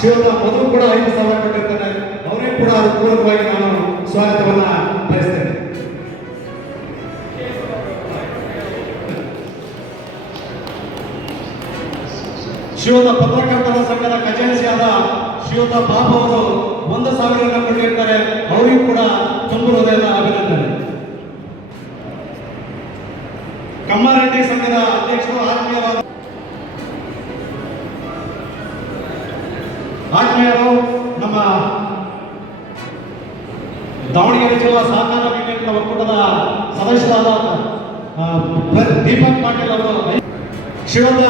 ಶ್ರೀಯುತ ಮಧು ಕೂಡ 5,000 ಕೊಟ್ಟಿರ್ತಾರೆ. ಅವರಿಗೂ ಕೂಡ ಪೂರ್ವಕವಾಗಿ ನಾನು ಸ್ವಾಗತವನ್ನ ಬಯಸ್ತೇನೆ. ಶ್ರೀಯುತ ಪತ್ರಕರ್ತರ ಸಂಘದ ಖಜಾಂಚಿಯಾದ ಶ್ರೀಯುತ ಬಾಬು ಅವರು 1,000 ಕೊಟ್ಟಿರ್ತಾರೆ. ಅವರಿಗೂ ಕೂಡ ತುಂಬ ಹೃದಯದ ಅಭಿನಂದನೆ. ಕಮ್ಮಾರೆಡ್ಡಿ ಸಂಘದ ಅಧ್ಯಕ್ಷರು ಆತ್ಮೀಯರು ನಮ್ಮ ದಾವಣಗೆರೆ ಜಿಲ್ಲಾ ಸಹಕಾರ ವಿಜ್ಞಾನ ಒಕ್ಕೂಟದ ಸದಸ್ಯರಾದ ದೀಪಕ್ ಪಾಟೀಲ್ ಅವರು, ಶ್ರೀಯುತ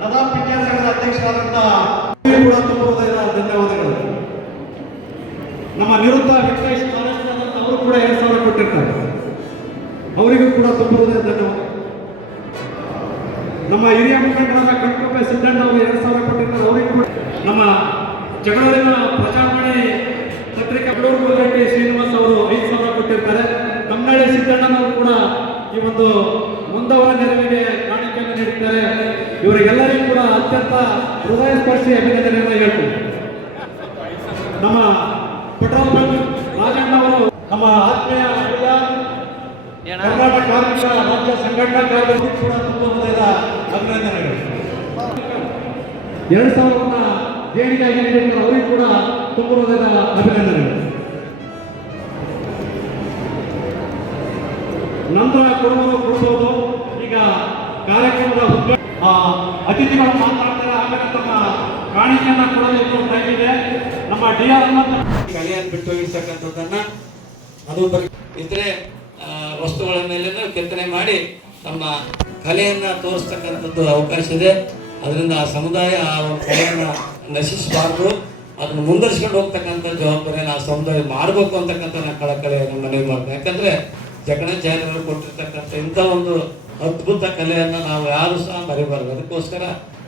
ನದಾಫ್ ವಿಜ್ಞಾನ ಸಂಘದ ಅಧ್ಯಕ್ಷರಾದಂತಹ ಕೂಡ ತುಂಬ ಹೃದಯದ ಧನ್ಯವಾದಗಳು. ನಮ್ಮ ನಿವೃತ್ತ ವೆಂಕಟೇಶ್ ಅವರು ಕೂಡ 2,000 ಕೊಟ್ಟಿರ್ತಾರೆ. ಅವರಿಗೂ ಕೂಡ ತುಂಬ ಹೃದಯದ ಧನ್ಯವಾದ. ನಮ್ಮ ಹಿರಿಯ ಮುಖಂಡರಾದ ಕಟ್ಕೊಪ್ಪೆ ಸಿದ್ದಣ್ಣ ಅವರು 2,000 ಕೊಟ್ಟಿರ್ತಾರೆ. ಅವರಿಗೂ ಕೂಡ ನಮ್ಮ ಜಗಳೂರಿನ ಪ್ರಜಾವಾಣಿ ಪತ್ರಿಕೆ ಬೆಳೂರು ಶ್ರೀನಿವಾಸ್ ಅವರು 5,000 ಕೊಟ್ಟಿರ್ತಾರೆ. ಕಮ್ಮನಹಳ್ಳಿ ಸಿದ್ದಣ್ಣನವರು ಕೂಡ ಈ ಒಂದು ಮುಂದವರ ನೆರವಿಗೆ ಕಾಣಿಕೆಯನ್ನು ನೀಡಿದ್ದಾರೆ. ಇವರಿಗೆಲ್ಲರಿಗೂ ಕೂಡ ಅತ್ಯಂತ ಹೃದಯ ಸ್ಪರ್ಶಿ ಅಭಿನಂದನೆಯನ್ನು ಹೇಳ್ತೀವಿ. ನಮ್ಮ ಪೆಟ್ರೋಲ್ ಬಂಕ್ ರಾಜಣ್ಣ ಅವರು, ನಮ್ಮ ಆತ್ಮೀಯ ಕರ್ನಾಟಕ ಕಾರ್ಮಿಕ ರಾಜ್ಯ ಸಂಘಟನಾ ಕಾರ್ಯದರ್ಶಿ ಕೂಡ ತುಂಬ ಹೃದಯದ ಅಭಿನಂದನೆಗಳು. 2,000 ದೇಣಿಗೆಯಾಗಿ ನೀಡಿದ್ದಾರೆ. ಅವರಿಗೂ ಕೂಡ ತುಂಬ ಹೃದಯದ ಅಭಿನಂದನೆಗಳು. ನಂತರ ಕೊಡಬಹುದು. ಈಗ ಕಾರ್ಯಕ್ರಮದ ಅತಿಥಿಗಳು ಮಾತನಾಡ್ತಾರೆ. ಆಮೇಲೆ ತಮ್ಮ ಕಾಣಿಕೆಯನ್ನ ಕೊಡಲಿಕ್ಕೆ ಟೈಮ್ ಇದೆ. ನಮ್ಮ DR ಕಲೆಯನ್ನು ಬಿಟ್ಟು ಹೋಗಿರ್ತಕ್ಕಂಥದ್ದನ್ನ ಅದು ಇದ್ರೆ ವಸ್ತುಗಳ ಮೇಲೆ ಕೆತ್ತನೆ ಮಾಡಿ ತಮ್ಮ ಕಲೆಯನ್ನ ತೋರಿಸ್ತಕ್ಕಂಥದ್ದು ಅವಕಾಶ ಇದೆ. ಅದರಿಂದ ಆ ಸಮುದಾಯ ಆ ಒಂದು ಕಲೆಯನ್ನ ನಶಿಸಬಾರ್ದು, ಅದನ್ನು ಮುಂದರ್ಸ್ಕೊಂಡು ಹೋಗ್ತಕ್ಕಂಥ ಜವಾಬ್ದಾರಿಯನ್ನು ಆ ಸಮುದಾಯ ಮಾಡಬೇಕು ಅಂತಕ್ಕಂಥ ಕಳಕಳೆ ನಮ್ಮ ಮನವಿ ಮಾಡ್ತೇವೆ. ಯಾಕಂದ್ರೆ ಜಕಣಾಚಾರ್ಯರು ಕೊಟ್ಟಿರ್ತಕ್ಕಂಥ ಇಂಥ ಒಂದು ಅದ್ಭುತ ಕಲೆಯನ್ನು ನಾವು ಯಾರು ಸಹ ಮರಿಬಾರ್ದು. ಅದಕ್ಕೋಸ್ಕರ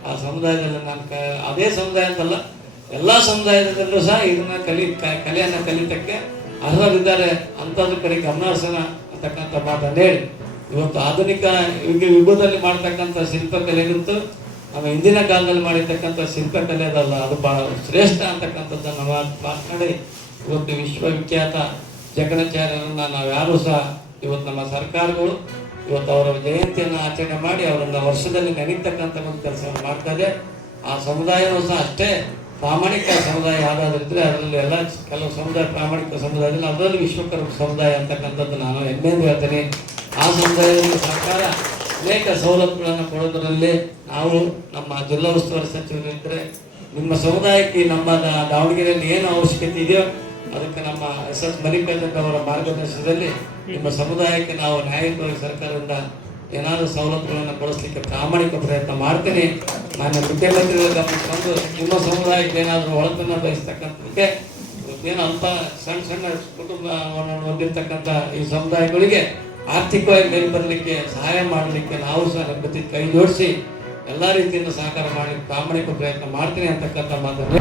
ಆ ಸಮುದಾಯದಲ್ಲಿ ನಾನು ಅದೇ ಸಮುದಾಯ ಅಂತಲ್ಲ, ಎಲ್ಲ ಸಮುದಾಯದಲ್ಲೂ ಸಹ ಇದನ್ನ ಕಲೆಯನ್ನು ಕಲಿತಕ್ಕೆ ಅರ್ಹರಿದ್ದಾರೆ. ಅಂಥದ್ರ ಕಡೆ ಗಮನ ಹರಿಸೋಣ ಅಂತಕ್ಕಂಥ ಮಾತನ್ನು ಹೇಳಿ, ಇವತ್ತು ಆಧುನಿಕ ಯುಗದಲ್ಲಿ ಮಾಡ್ತಕ್ಕಂಥ ಶಿಲ್ಪಕಲೆಗಿಂತೂ ನಮ್ಮ ಹಿಂದಿನ ಕಾಲದಲ್ಲಿ ಮಾಡಿರ್ತಕ್ಕಂಥ ಶಿಲ್ಪಕಲೆ ಅದಲ್ಲ, ಅದು ಬಹಳ ಶ್ರೇಷ್ಠ ಅಂತಕ್ಕಂಥದ್ದನ್ನು ಮಾತನಾಡಿ ಇವತ್ತು ವಿಶ್ವವಿಖ್ಯಾತ ಜಕಣಾಚಾರ್ಯರನ್ನು ನಾವು ಯಾರೂ ಸಹ ಇವತ್ತು ನಮ್ಮ ಸರ್ಕಾರಗಳು ಇವತ್ತು ಅವರ ಜಯಂತಿಯನ್ನು ಆಚರಣೆ ಮಾಡಿ ಅವರನ್ನು ವರ್ಷದಲ್ಲಿ ನೆನೀತಕ್ಕಂಥ ಒಂದು ಕೆಲಸವನ್ನು ಮಾಡ್ತಾರೆ. ಆ ಸಮುದಾಯವೂ ಸಹ ಅಷ್ಟೇ ಪ್ರಾಮಾಣಿಕ ಸಮುದಾಯ ಯಾವುದಾದ್ರಿದ್ರೆ ಅದರಲ್ಲಿ ಎಲ್ಲ ಕೆಲವು ಸಮುದಾಯ ಪ್ರಾಮಾಣಿಕ ಸಮುದಾಯದಲ್ಲಿ ಅದರಲ್ಲಿ ವಿಶ್ವಕರ್ಮ ಸಮುದಾಯ ಅಂತಕ್ಕಂಥದ್ದು ನಾನು ಹೆಮ್ಮೆಯಿಂದ ಹೇಳ್ತೇನೆ. ಆ ಸಮುದಾಯದಲ್ಲಿ ಸರ್ಕಾರ ಅನೇಕ ಸವಲತ್ತುಗಳನ್ನು ಕೊಡೋದರಲ್ಲಿ ನಾವು ನಮ್ಮ ಜಿಲ್ಲಾ ಉಸ್ತುವಾರಿ ಸಚಿವರಿದ್ದರೆ ನಿಮ್ಮ ಸಮುದಾಯಕ್ಕೆ ನಮ್ಮ ದಾವಣಗೆರೆಯಲ್ಲಿ ಏನು ಅವಶ್ಯಕತೆ ಇದೆಯೋ ಅದಕ್ಕೆ ನಮ್ಮ SS ಮಲ್ಲಿಕಾರ್ಜುನ್ ಅವರ ಮಾರ್ಗದರ್ಶನದಲ್ಲಿ ನಿಮ್ಮ ಸಮುದಾಯಕ್ಕೆ ನಾವು ನ್ಯಾಯಯುತವಾಗಿ ಸರ್ಕಾರದಿಂದ ಏನಾದರೂ ಸವಲತ್ತುಗಳನ್ನು ಕೊಡಿಸ್ಲಿಕ್ಕೆ ಪ್ರಾಮಾಣಿಕ ಪ್ರಯತ್ನ ಮಾಡ್ತೀನಿ. ನಾನು ಮುಖ್ಯಮಂತ್ರಿಗಳ ಗಮನಕ್ಕೆ ಬಂದು ನಿಮ್ಮ ಸಮುದಾಯಕ್ಕೆ ಏನಾದರೂ ಒಳತನ್ನು ಬಯಸ್ತಕ್ಕಂಥದ್ದಕ್ಕೆ ಏನು ಅಂತ ಸಣ್ಣ ಸಣ್ಣ ಕುಟುಂಬವನ್ನು ಹೊಂದಿರತಕ್ಕಂಥ ಈ ಸಮುದಾಯಗಳಿಗೆ ಆರ್ಥಿಕವಾಗಿ ಮೇಲೆ ಬರಲಿಕ್ಕೆ ಸಹಾಯ ಮಾಡಲಿಕ್ಕೆ ನಾವು ಸಹ ನಮ್ಮ ಜೊತೆ ಕೈ ಜೋಡಿಸಿ ಎಲ್ಲ ರೀತಿಯಿಂದ ಸಹಕಾರ ಮಾಡಲಿಕ್ಕೆ ಪ್ರಾಮಾಣಿಕ ಪ್ರಯತ್ನ ಮಾಡ್ತೀನಿ ಅಂತಕ್ಕಂಥ ಮಾತನ್ನು